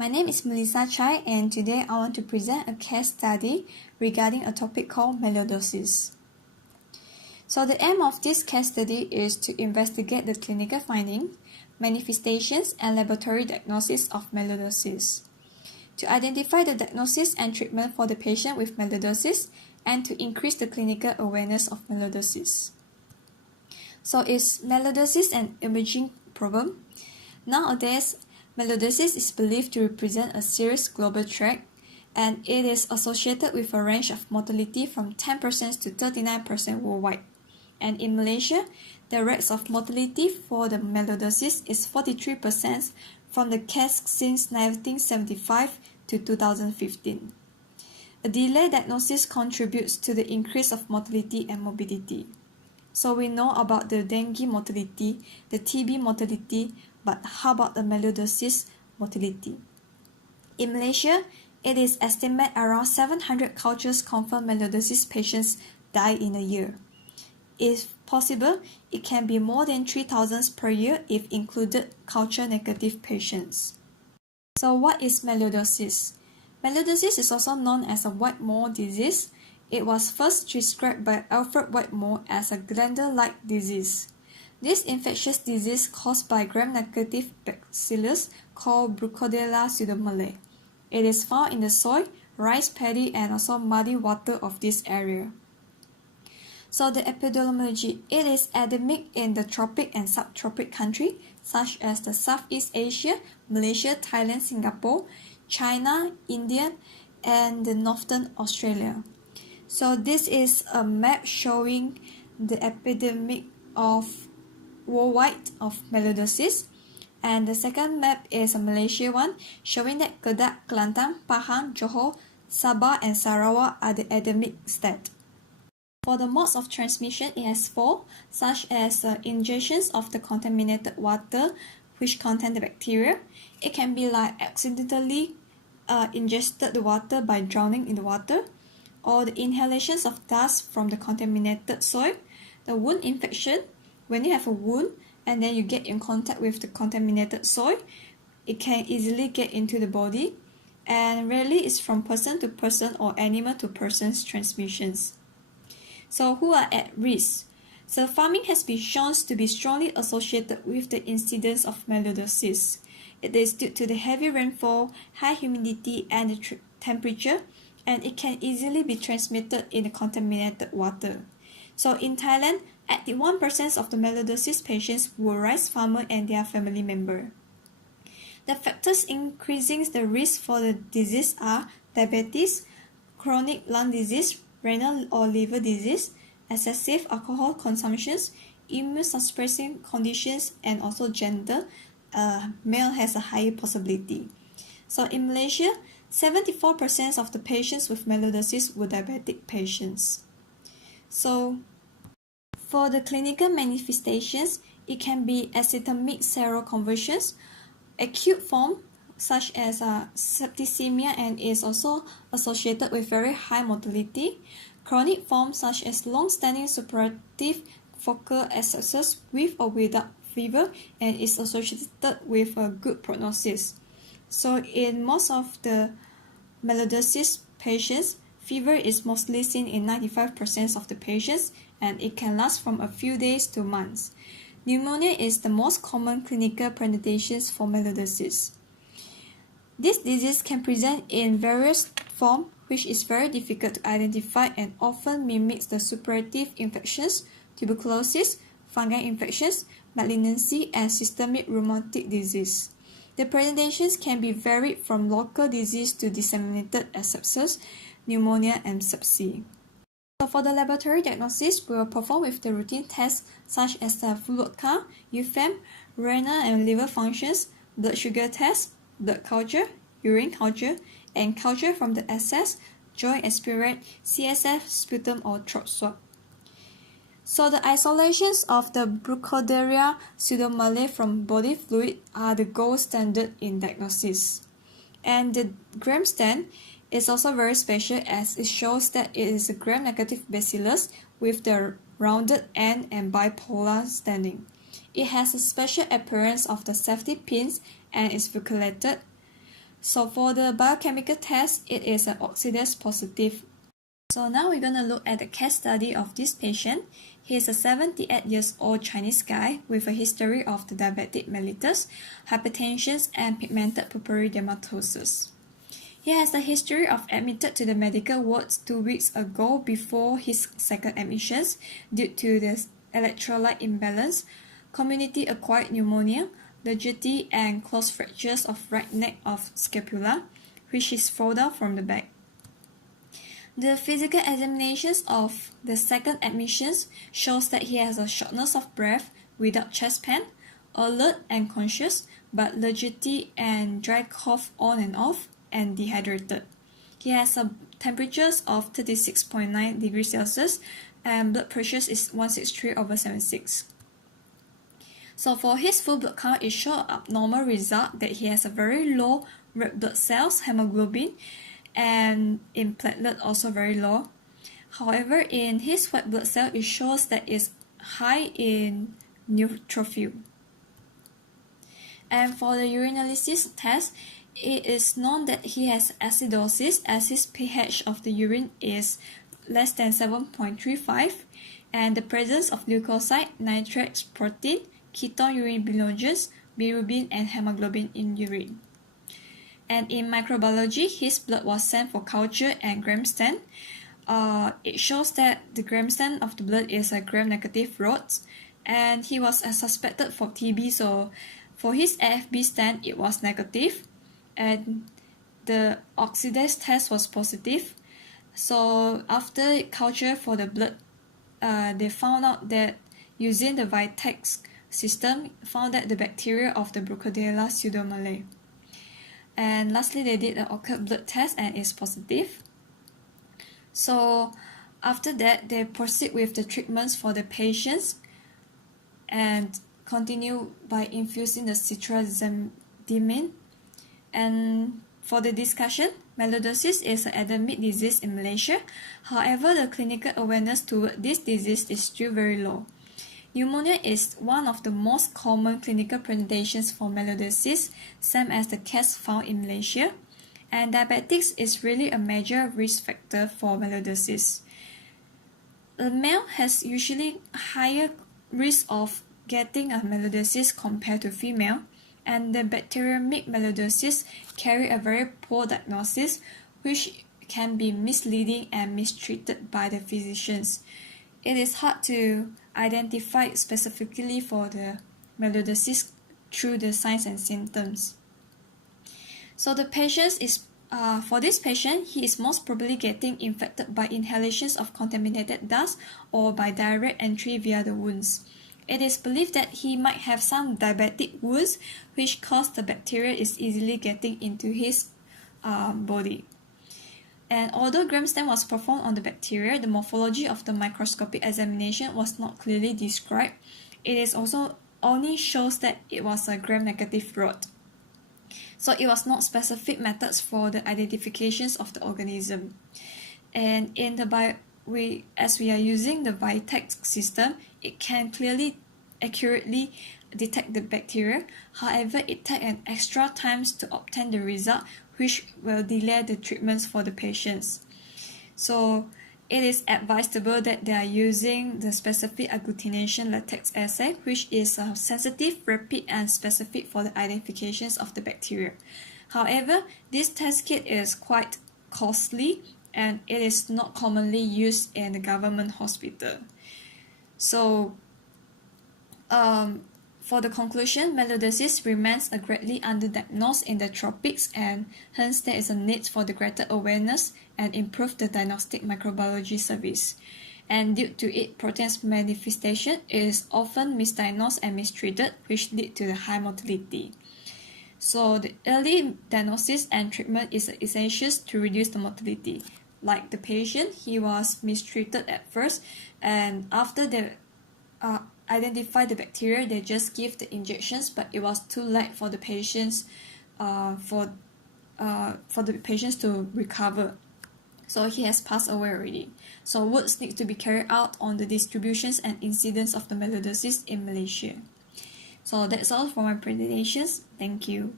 My name is Melissa Chai, and today I want to present a case study regarding a topic called melioidosis. So the aim of this case study is to investigate the clinical findings, manifestations, and laboratory diagnosis of melioidosis, to identify the diagnosis and treatment for the patient with melioidosis, and to increase the clinical awareness of melioidosis. So is melioidosis an emerging problem? Nowadays, melioidosis is believed to represent a serious global threat, and it is associated with a range of mortality from 10% to 39% worldwide. And in Malaysia, the rates of mortality for the melioidosis is 43% from the case since 1975 to 2015. A delayed diagnosis contributes to the increase of mortality and morbidity. So we know about the dengue mortality, the TB mortality, but how about the melioidosis mortality? In Malaysia, it is estimated around 700 cultures confirmed melioidosis patients die in a year. If possible, it can be more than 3,000 per year if included culture-negative patients. So what is melioidosis? Melioidosis is also known as a Whitmore disease. It was first described by Alfred Whitmore as a glandular-like disease. This infectious disease caused by gram-negative bacillus called Brucodella pseudomallei. It is found in the soil, rice paddy, and also muddy water of this area. So the epidemiology, it is endemic in the tropic and subtropic countries such as the Southeast Asia, Malaysia, Thailand, Singapore, China, India, and the Northern Australia. So this is a map showing the epidemic of worldwide of melioidosis, and the second map is a Malaysia one showing that Kedah, Kelantan, Pahang, Johor, Sabah, and Sarawak are the endemic state. For the modes of transmission, it has four, such as ingestions of the contaminated water which contain the bacteria. It can be like accidentally ingested the water by drowning in the water, or the inhalations of dust from the contaminated soil, the wound infection. When you have a wound and then you get in contact with the contaminated soil, it can easily get into the body, and rarely it's from person to person or animal to person's transmissions. So who are at risk? So farming has been shown to be strongly associated with the incidence of melioidosis. It is due to the heavy rainfall, high humidity, and the temperature, and it can easily be transmitted in the contaminated water. So in Thailand, 81% of the melioidosis patients were rice farmers and their family member. The factors increasing the risk for the disease are diabetes, chronic lung disease, renal or liver disease, excessive alcohol consumption, immune-suppressing conditions, and also gender. Male has a higher possibility. So in Malaysia, 74% of the patients with melioidosis were diabetic patients. So for the clinical manifestations, it can be acetamic seroconversions, acute form such as septicemia and is also associated with very high mortality, chronic forms such as long-standing suppurative focal abscesses with or without fever and is associated with a good prognosis. So in most of the melioidosis patients, fever is mostly seen in 95% of the patients, and it can last from a few days to months. Pneumonia is the most common clinical presentations for melioidosis. This disease can present in various forms, which is very difficult to identify and often mimics the suppurative infections, tuberculosis, fungal infections, malignancy, and systemic rheumatic disease. The presentations can be varied from local disease to disseminated abscesses, pneumonia, and sepsis. So for the laboratory diagnosis, we will perform with the routine tests such as the fluid count, UFM, renal and liver functions, blood sugar test, blood culture, urine culture, and culture from the abscess, joint experience, CSF, sputum, or throat swab. So the isolations of the Brucodella pseudomallei from body fluid are the gold standard in diagnosis. And the gram stain is also very special as it shows that it is a gram-negative bacillus with the rounded end and bipolar staining. It has a special appearance of the safety pins and is bucculated. So for the biochemical test, it is an oxidase positive. So now we're going to look at the case study of this patient. He is a 78 years old Chinese guy with a history of the diabetic mellitus, hypertension, and pigmented purpura dermatosis. He has a history of admitted to the medical wards 2 weeks ago before his second admissions due to the electrolyte imbalance, community-acquired pneumonia, rigidity, and closed fractures of right neck of scapula, which is fall down from the back. The physical examinations of the second admissions shows that he has a shortness of breath without chest pain, alert and conscious, but rigidity and dry cough on and off, and dehydrated. He has a temperatures of 36.9 degrees Celsius and blood pressure is 163/76. So for his full blood count, it shows an abnormal result that he has a very low red blood cells, hemoglobin, and in platelet also very low. However, in his white blood cell, it shows that it's high in neutrophil. And for the urinalysis test, it is known that he has acidosis as his pH of the urine is less than 7.35 and the presence of leukocyte, nitrates, protein, ketone urine bilinogens, bilirubin, and hemoglobin in urine. And in microbiology, his blood was sent for culture and gram stain. It shows that the gram stain of the blood is a gram-negative rods, and he was suspected for TB, so for his AFB stain, it was negative, and the oxidase test was positive. So after culture for the blood, they found out that using the Vitex system, found that the bacteria of the Brucodella pseudomallei. And lastly, they did an occult blood test and it's positive. So after that, they proceed with the treatments for the patients and continue by infusing the citrazamdimine. And for the discussion, melioidosis is an endemic disease in Malaysia. However, the clinical awareness toward this disease is still very low. Pneumonia is one of the most common clinical presentations for melioidosis, same as the case found in Malaysia. And diabetics is really a major risk factor for melioidosis. The male has usually higher risk of getting a melioidosis compared to female, and the bacteremic melioidosis carry a very poor diagnosis, which can be misleading and mistreated by the physicians. It is hard to identify specifically for the melioidosis through the signs and symptoms. So the patient is for this patient, he is most probably getting infected by inhalations of contaminated dust or by direct entry via the wounds. It is believed that he might have some diabetic wounds, which cause the bacteria is easily getting into his body. And although gram stain was performed on the bacteria, the morphology of the microscopic examination was not clearly described. It is also only shows that it was a gram-negative rod. So it was not specific methods for the identifications of the organism. And in the as we are using the Vitex system, it can clearly, accurately detect the bacteria. However, it takes an extra time to obtain the result, which will delay the treatments for the patients. So it is advisable that they are using the specific agglutination latex assay, which is sensitive, rapid, and specific for the identifications of the bacteria. However, this test kit is quite costly and it is not commonly used in the government hospital. So for the conclusion, melioidosis remains a greatly underdiagnosed in the tropics, and hence there is a need for the greater awareness and improve the diagnostic microbiology service. And due to it, protein's manifestation is often misdiagnosed and mistreated, which lead to the high mortality. So the early diagnosis and treatment is essential to reduce the mortality. Like the patient, he was mistreated at first, and after they identify the bacteria, they just give the injections, but it was too late for the patients for the patients to recover. So he has passed away already. So works need to be carried out on the distributions and incidence of the melioidosis in Malaysia. So that's all for my presentations. Thank you.